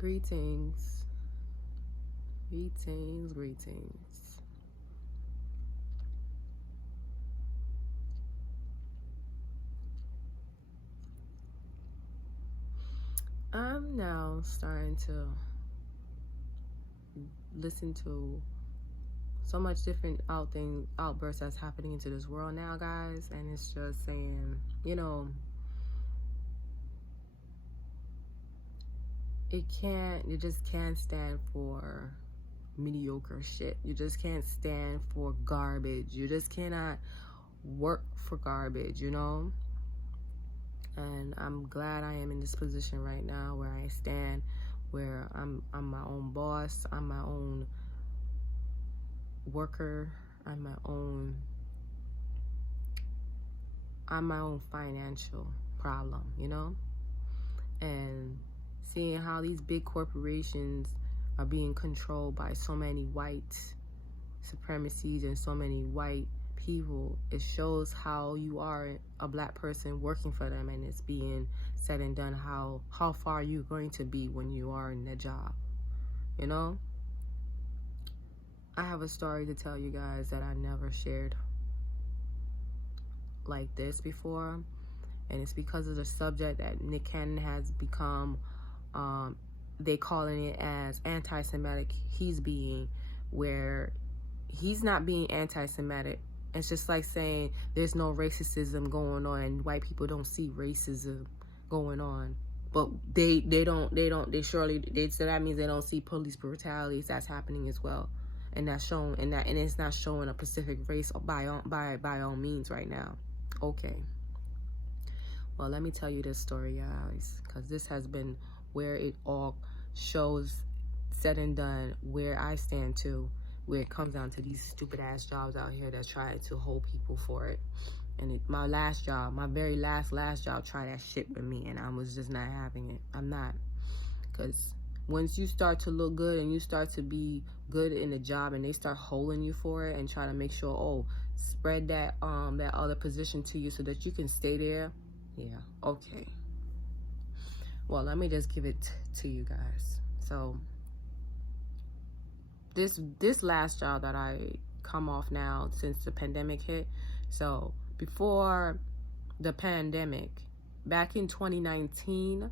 Greetings. Greetings, greetings. I'm now starting to listen to so much different outbursts that's happening into this world now, guys, and it's just saying, you just can't stand for mediocre shit. You just can't stand for garbage. You just cannot work for garbage, And I'm glad I am in this position right now where I stand, where I'm my own boss, I'm my own worker, I'm my own financial problem, And seeing how these big corporations are being controlled by so many white supremacies and so many white people, it shows how you are a black person working for them, and it's being said and done how far you're going to be when you are in the job, I have a story to tell you guys that I never shared like this before, and it's because of the subject that Nick Cannon has become, they calling it as anti-Semitic. He's being, where he's not being anti-Semitic. It's just like saying there's no racism going on and white people don't see racism going on, but they surely so that means they don't see police brutalities that's happening as well, and that's shown, and it's not showing a specific race by all means right now. Okay, well, let me tell you this story, guys, because this has been where it all shows, said and done, where I stand to, where it comes down to these stupid ass jobs out here that try to hold people for it. And my last job, my very last job, tried that shit with me, and I was just not having it. I'm not, because once you start to look good and you start to be good in the job, and they start holding you for it and try to make sure, spread that that other position to you so that you can stay there. Yeah, okay. Well, let me just give it to you guys. So this last job that I come off now since the pandemic hit. So before the pandemic, back in 2019,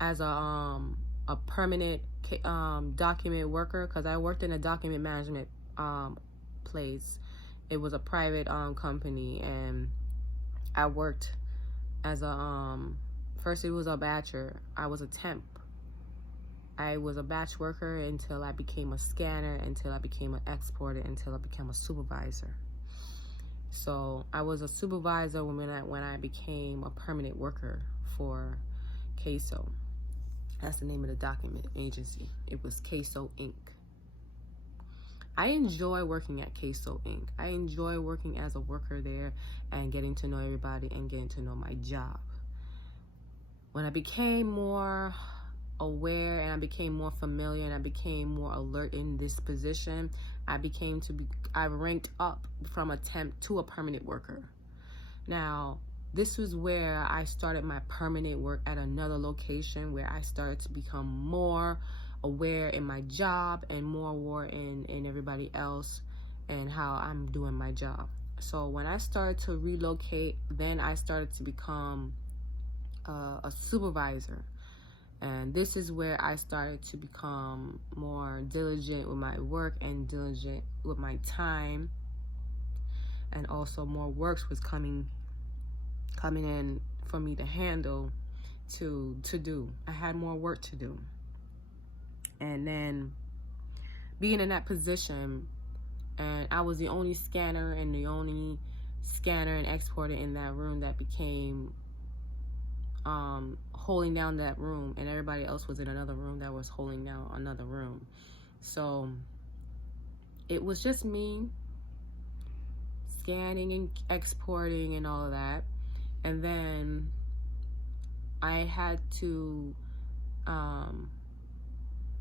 as a permanent document worker, because I worked in a document management place. It was a private company, and I worked as a first it was a batcher. I was a temp. I was a batch worker until I became a scanner, until I became an exporter, until I became a supervisor. So I was a supervisor when I became a permanent worker for CASO. That's the name of the document agency. It was CASO Inc. I enjoy working at CASO Inc. I enjoy working as a worker there and getting to know everybody and getting to know my job. When I became more aware and I became more familiar and I became more alert in this position, I ranked up from a temp to a permanent worker. Now, this was where I started my permanent work at another location, where I started to become more aware in my job and more aware in everybody else and how I'm doing my job. So when I started to relocate, then I started to become a supervisor. And this is where I started to become more diligent with my work and diligent with my time. And also more works was coming in for me to handle, to do. I had more work to do. And then being in that position, and I was the only scanner and exporter in that room that became holding down that room, and everybody else was in another room that was holding down another room. So it was just me scanning and exporting and all of that. And then I had to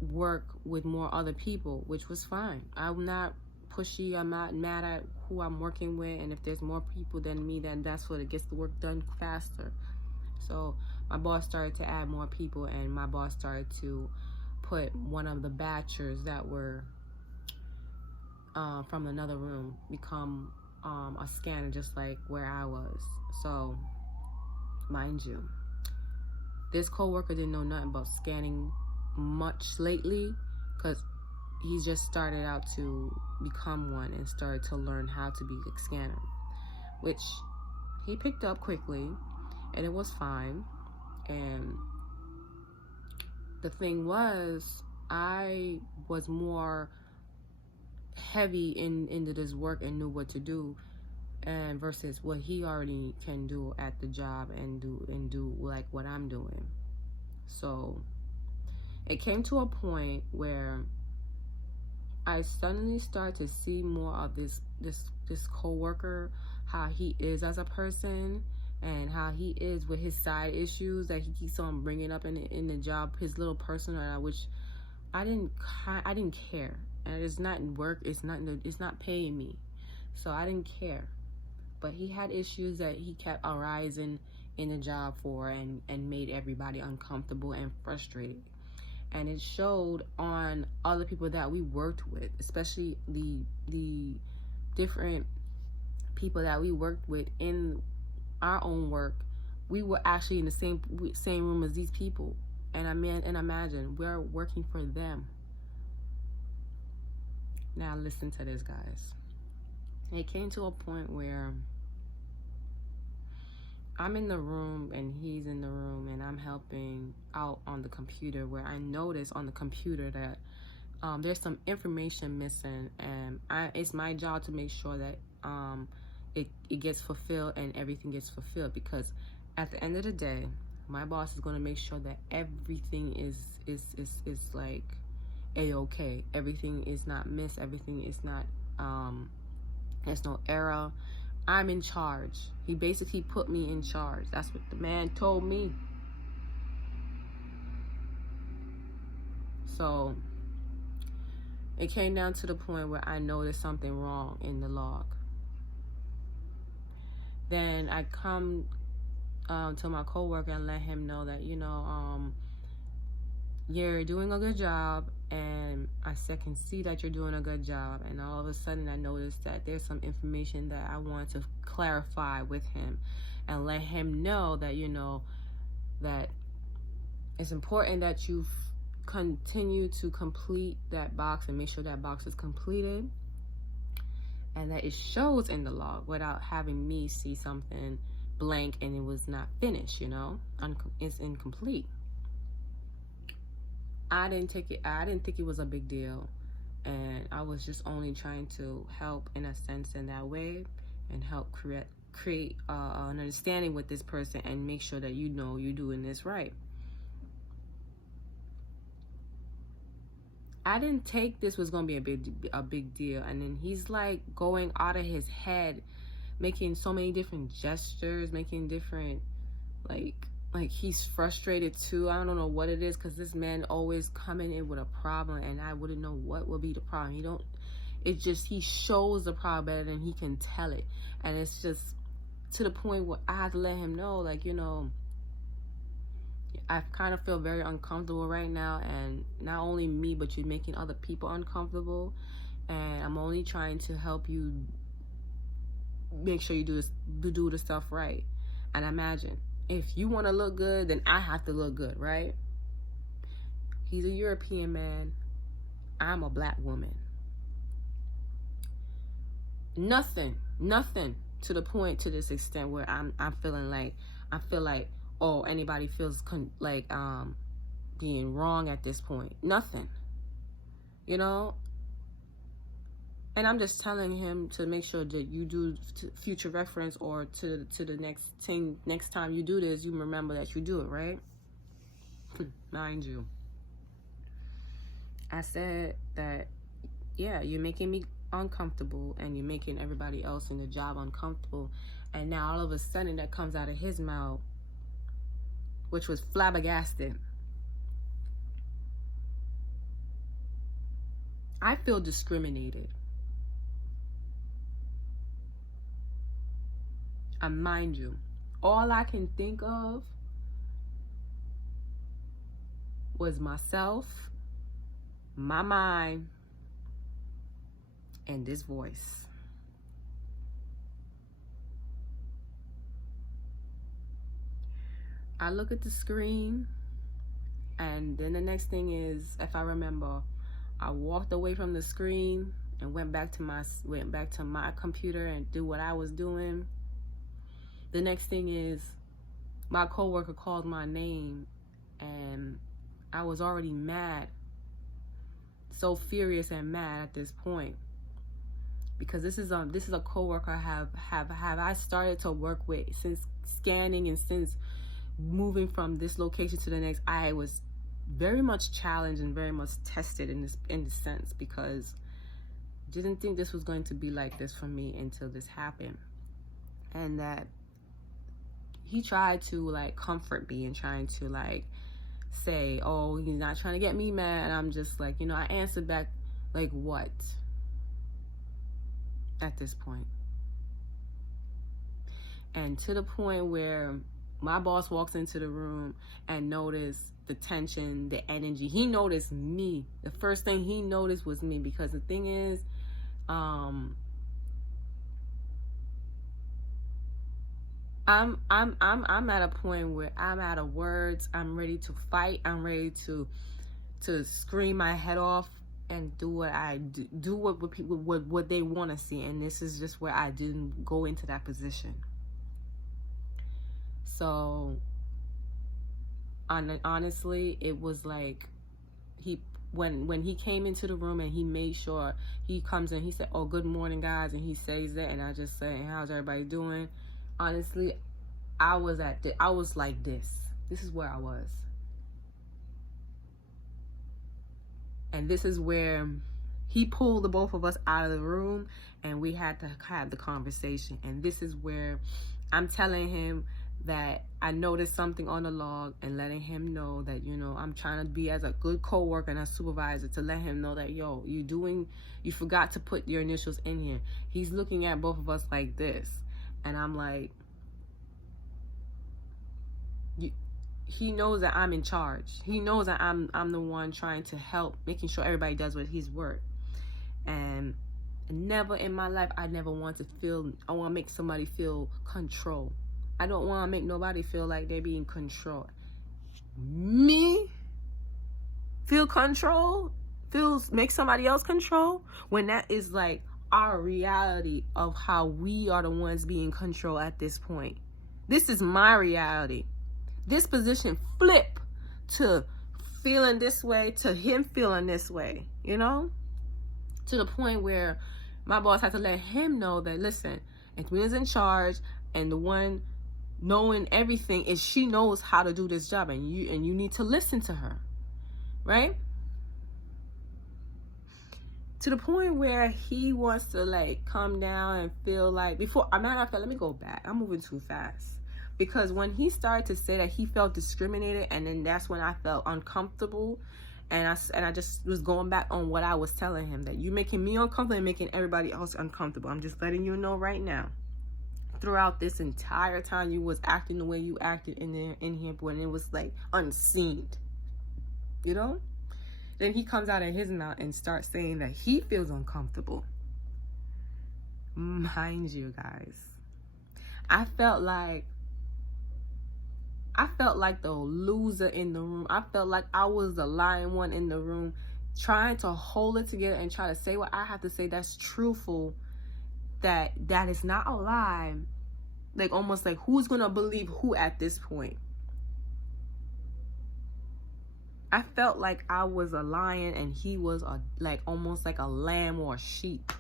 work with more other people, which was fine. I'm not pushy. I'm not mad at who I'm working with. And if there's more people than me, then that's what it gets the work done faster. So my boss started to add more people, and my boss started to put one of the batchers that were from another room become a scanner, just like where I was. So, mind you, this coworker didn't know nothing about scanning much lately, because he's just started out to become one and started to learn how to be a scanner, which he picked up quickly, and it was fine. And the thing was, I was more heavy into this work and knew what to do, and versus what he already can do at the job and do like what I'm doing. So it came to a point where I suddenly started to see more of this coworker, how he is as a person, and how he is with his side issues that he keeps on bringing up in the job, his little personal, which I didn't care. And it's not work, it's not paying me, so I didn't care. But he had issues that he kept arising in the job for, and made everybody uncomfortable and frustrated. And it showed on other people that we worked with, especially the different people that we worked with in our own work. We were actually in the same room as these people, and imagine we're working for them. Now listen to this, guys. It came to a point where I'm in the room and he's in the room, and I'm helping out on the computer, where I notice on the computer that there's some information missing, and it's my job to make sure that it gets fulfilled and everything gets fulfilled, because at the end of the day, my boss is going to make sure that everything is like a-okay. Everything is not missed. Everything is not there's no error. I'm in charge. He basically put me in charge. That's what the man told me. So it came down to the point where I noticed something wrong in the log. Then I come to my coworker and let him know that, you're doing a good job, and I can see that you're doing a good job. And all of a sudden I noticed that there's some information that I want to clarify with him and let him know that, that it's important that you continue to complete that box and make sure that box is completed, and that it shows in the log without having me see something blank and it was not finished, it's incomplete. I didn't think it was a big deal, and I was just only trying to help in a sense in that way, and help create an understanding with this person and make sure that you're doing this right. I didn't think this was gonna be a big deal, and then he's like going out of his head, making so many different gestures, making different like he's frustrated too. I don't know what it is, because this man always coming in with a problem, and I wouldn't know what will be the problem. He shows the problem better than he can tell it, and it's just to the point where I have to let him know, I kind of feel very uncomfortable right now, and not only me, but you're making other people uncomfortable, and I'm only trying to help you make sure you do the stuff right. And imagine, if you want to look good, then I have to look good, right? He's a European man. I'm a black woman. Nothing to the point, to this extent where I feel like oh, anybody feels being wrong at this point. Nothing, And I'm just telling him to make sure that you do future reference, or to the next time you do this, you remember that you do it, right? Mind you, I said that, yeah, you're making me uncomfortable, and you're making everybody else in the job uncomfortable. And now all of a sudden that comes out of his mouth, which was flabbergasted. I feel discriminated. And mind you, all I can think of was myself my mind and this voice. I look at the screen, and then the next thing is, if I remember, I walked away from the screen and went back to my computer and do what I was doing. The next thing is, my coworker called my name, and I was already mad, so furious and mad at this point, because this is a coworker I started to work with since scanning, and since moving from this location to the next. I was very much challenged and very much tested in this sense, because I didn't think this was going to be like this for me until this happened. And that he tried to like comfort me and trying to like say, oh, he's not trying to get me mad. And I'm just like, I answered back like, what at this point? And to the point where my boss walks into the room and noticed the tension, the energy. He noticed me. The first thing he noticed was me, because the thing is, I'm at a point where I'm out of words. I'm ready to fight. I'm ready to scream my head off and do what I do what people what they want to see. And this is just where I didn't go into that position. So honestly, it was like when he came into the room and he made sure he comes in, he said, oh, good morning, guys, and he says that, and I just say, how's everybody doing? Honestly, I was like this. This is where I was. And this is where he pulled the both of us out of the room, and we had to have the conversation. And this is where I'm telling him that I noticed something on the log, and letting him know that, I'm trying to be as a good coworker and a supervisor to let him know that, yo, you forgot to put your initials in here. He's looking at both of us like this. And I'm like, he knows that I'm in charge. He knows that I'm the one trying to help, making sure everybody does what his work. And never in my life, I want to make somebody feel control. I don't want to make nobody feel like they're being controlled. Me feel control, make somebody else control, when that is like our reality of how we are the ones being controlled at this point. This is my reality. This position flip to feeling this way, to him feeling this way, to the point where my boss had to let him know that, listen, Edwina's in charge, and the one knowing everything is she knows how to do this job, and you need to listen to her, right? To the point where he wants to like come down and feel like, let me go back. I'm moving too fast. Because when he started to say that he felt discriminated, and then that's when I felt uncomfortable, and I just was going back on what I was telling him, that you're making me uncomfortable and making everybody else uncomfortable. I'm just letting you know right now. Throughout this entire time, you was acting the way you acted in here when it was like unseen, Then he comes out of his mouth and starts saying that he feels uncomfortable. Mind you, guys, I felt like the loser in the room. I felt like I was the lying one in the room, trying to hold it together and try to say what I have to say that's truthful, that is not a lie. Like, almost like, who's gonna believe who at this point? I felt like I was a lion and he was almost like a lamb or a sheep.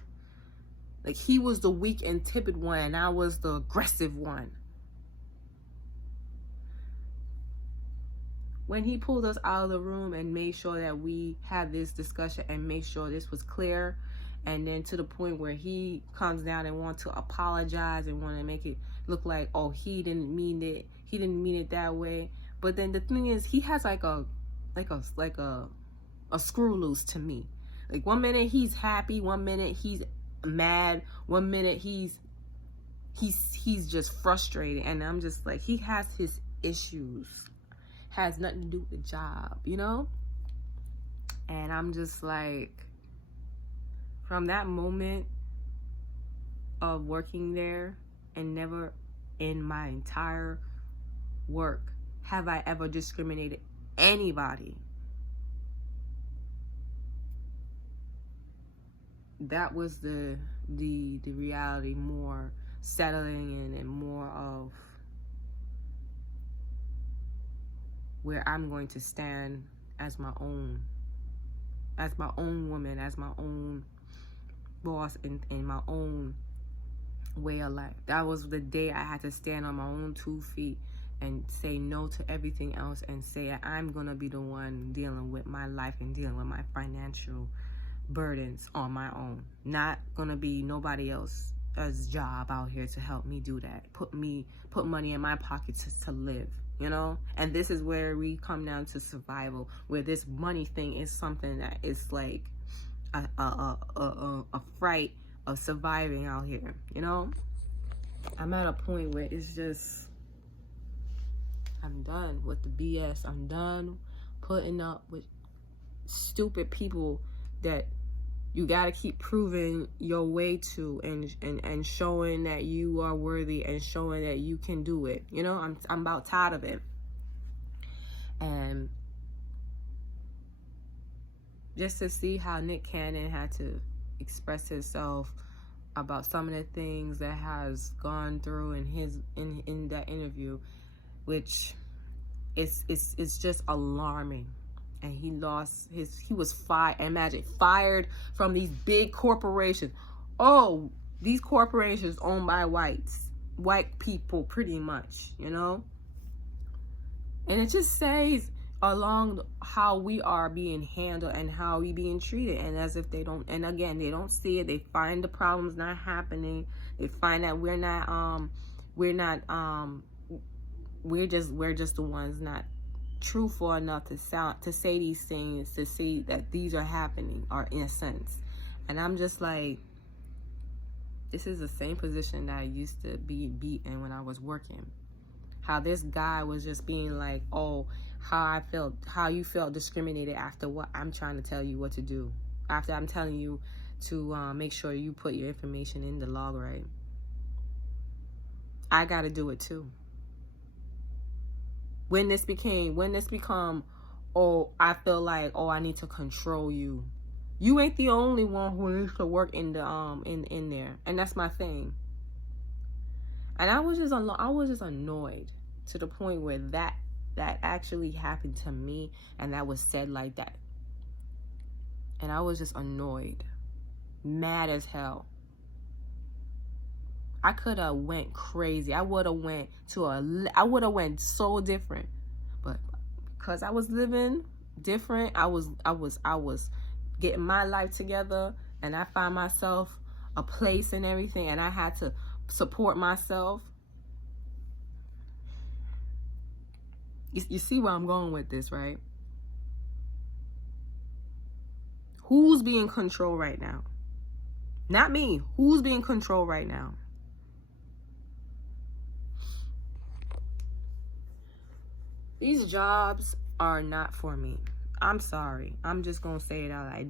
Like, he was the weak and timid one and I was the aggressive one. When he pulled us out of the room and made sure that we had this discussion and made sure this was clear, and then to the point where he comes down and wants to apologize and want to make it look like, oh, he didn't mean it that way. But then the thing is, he has like a screw loose to me. Like, 1 minute he's happy, 1 minute he's mad, 1 minute he's just frustrated, and I'm just like, he has his issues. Has nothing to do with the job, And I'm just like, from that moment of working there, and never in my entire work have I ever discriminated anybody. That was the reality more settling in, and more of where I'm going to stand as my own woman, as my own boss, in my own way of life. That was the day I had to stand on my own 2 feet and say no to everything else, and say I'm gonna be the one dealing with my life and dealing with my financial burdens on my own. Not gonna be nobody else's job out here to help me do that. Put money in my pocket to live, you know? And this is where we come down to survival, where this money thing is something that is like a fright of surviving out here, you know? I'm at a point where it's just, I'm done with the BS. I'm done putting up with stupid people that you got to keep proving your way to, and showing that you are worthy, and showing that you can do it. You know, I'm about tired of it. And just to see how Nick Cannon had to express himself about some of the things that has gone through in that interview, which it's just alarming. And he was fired. Imagine, fired from these big corporations. Oh, these corporations owned by white people, pretty much, you know? And it just says along how we are being handled and how we being treated, and as if they don't, and again, they don't see it. They find the problems not happening. They find that we're just the ones not truthful enough to say these things, to see that these are happening, or in a sense. And I'm just like, this is the same position that I used to be beaten when I was working. How this guy was just being like, oh, how you felt discriminated after what I'm trying to tell you what to do, after I'm telling you to make sure you put your information in the log right. I got to do it too. When this become, oh, I feel like, oh, I need to control you. You ain't the only one who needs to work in the in there, and that's my thing. And I was just annoyed to the point where that actually happened to me, and that was said like that. And I was just annoyed, mad as hell. I could have went crazy. I would have went so different. But because I was living different, I was getting my life together, and I found myself a place and everything, and I had to support myself. You see where I'm going with this, right? Who's being controlled right now? Not me. Who's being controlled right now? These jobs are not for me. I'm sorry. I'm just gonna say it out. I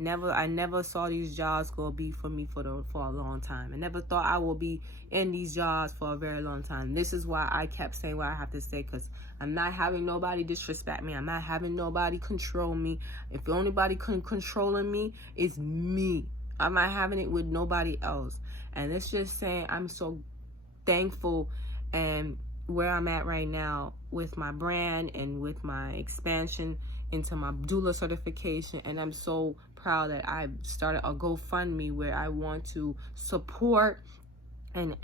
never saw these jobs gonna be for me for a long time. I never thought I would be in these jobs for a very long time. This is why I kept saying what I have to say, because I'm not having nobody disrespect me. I'm not having nobody control me. If the only body controlling me is me, I'm not having it with nobody else. And it's just saying, I'm so thankful and where I'm at right now with my brand and with my expansion into my doula certification. And I'm so proud that I started a GoFundMe where I want to support and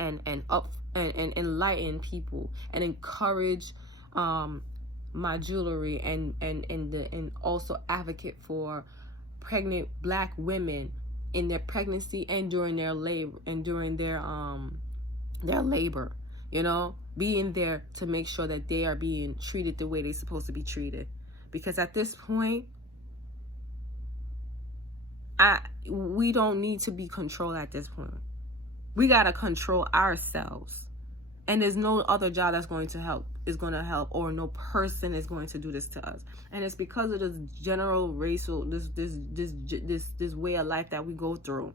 enlighten people and encourage my jewelry, and also advocate for pregnant Black women in their pregnancy and during their labor, their labor, you know, being there to make sure that they are being treated the way they're supposed to be treated. Because at this point, we don't need to be controlled at this point. We got to control ourselves And there's no other job that's going to help, or no person is going to do this to us. And it's because of this general racial, this way of life that we go through.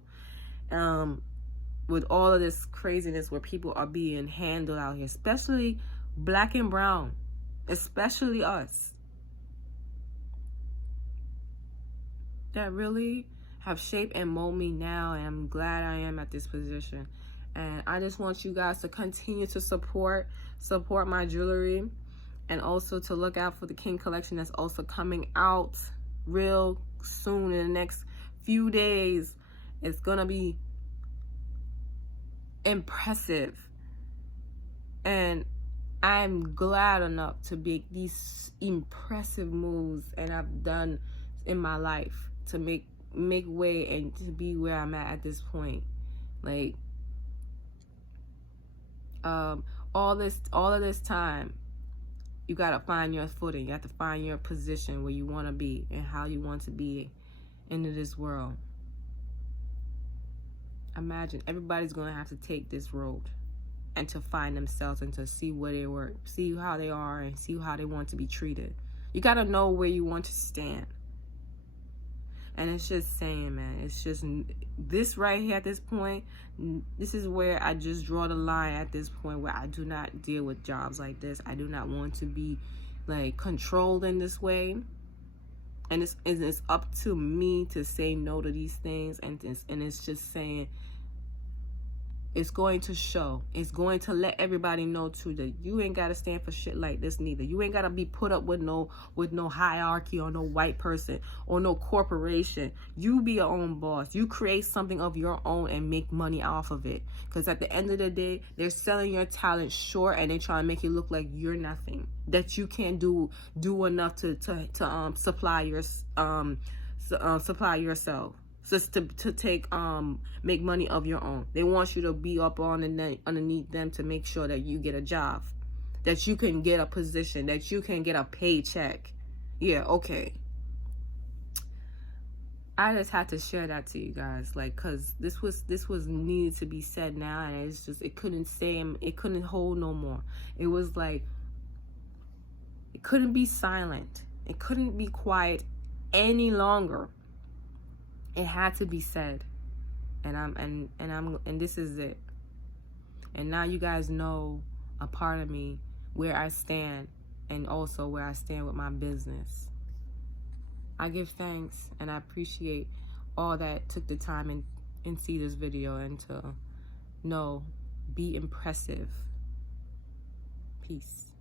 With all of this craziness where people are being handled out here, especially black and brown, especially us, that really have shaped and molded me now, and I'm glad I am at this position. And I just want you guys to continue to support my jewelry, and also to look out for the King collection that's also coming out real soon in the next few days. It's gonna be impressive, and I'm glad enough to make these impressive moves, and I've done in my life to make way and to be where I'm at this point. Like, all of this time, you gotta find your footing. You have to find your position where you want to be and how you want to be into this world. Imagine everybody's gonna have to take this road and to find themselves and to see where they were, see how they are, and see how they want to be treated. You gotta know where you want to stand. And it's just saying, man, it's just this right here at this point. This is where I just draw the line at this point, where I do not deal with jobs like this. I do not want to be like controlled in this way. And it's up to me to say no to these things. And it's just saying, it's going to show. It's going to let everybody know too that you ain't gotta stand for shit like this neither. You ain't gotta be put up with no hierarchy or no white person or no corporation. You be your own boss. You create something of your own and make money off of it. Because at the end of the day, they're selling your talent short, and they try to make you look like you're nothing. That you can't do enough to supply yourself. Just to take make money of your own. They want you to be up underneath them to make sure that you get a job, that you can get a position, that you can get a paycheck. Yeah, okay. I just had to share that to you guys, like, cause this was needed to be said now, and it's just it couldn't hold no more. It was like it couldn't be silent. It couldn't be quiet any longer. It had to be said, and this is it. And now you guys know a part of me, where I stand, and also where I stand with my business. I give thanks, and I appreciate all that took the time and see this video, and to know, be impressive. Peace.